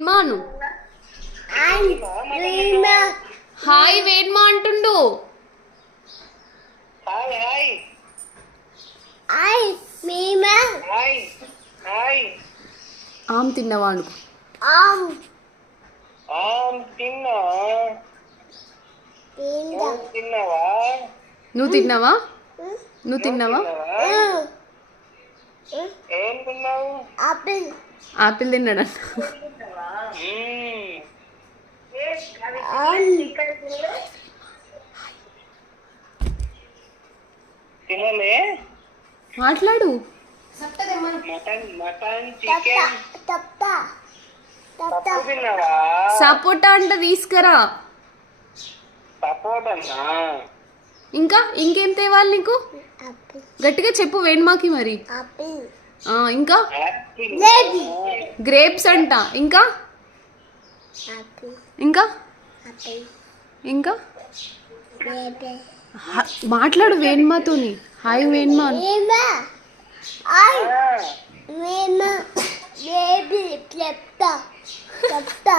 మాను హాయ్ వేణ్మా అంటుండు. హాయ్ హాయ్ హాయ్ మీమా హాయ్ హాయ్ ఆమ్ తిన్నవా అనుకో. ఆమ్ తిన్నా తిందా తిన్నావా నువ్వు తిన్నావా? నువ్వు తిన్నావా? ఏం తిన్నావు? ఆపిల్ ఆపిల్ తిన్నాడంట. తినలే మాట్లాడు. మటన్ మటన్ చికెన్ తప్ప పప్పు తిన్నావా? సపోటా అంట తీసుకురా. సపోటన్నా ఇంకా ఇంకేం తేవాలి నీకు? ఆపిల్ గట్టిగా చెప్పు వేణ్మాకి మరి. ఆపిల్ ఇంకా యాపిల్ లేబీ గ్రేప్స్ అంట. ఇంకా ఆపిల్ ఇంకా ఆపిల్ ఇంకా బేబీ మాట్లాడు వేణ్మాతోని. హాయ్ వేణ్మా. మీమా హాయ్ మీమా బేబీ చెప్తా చెప్తా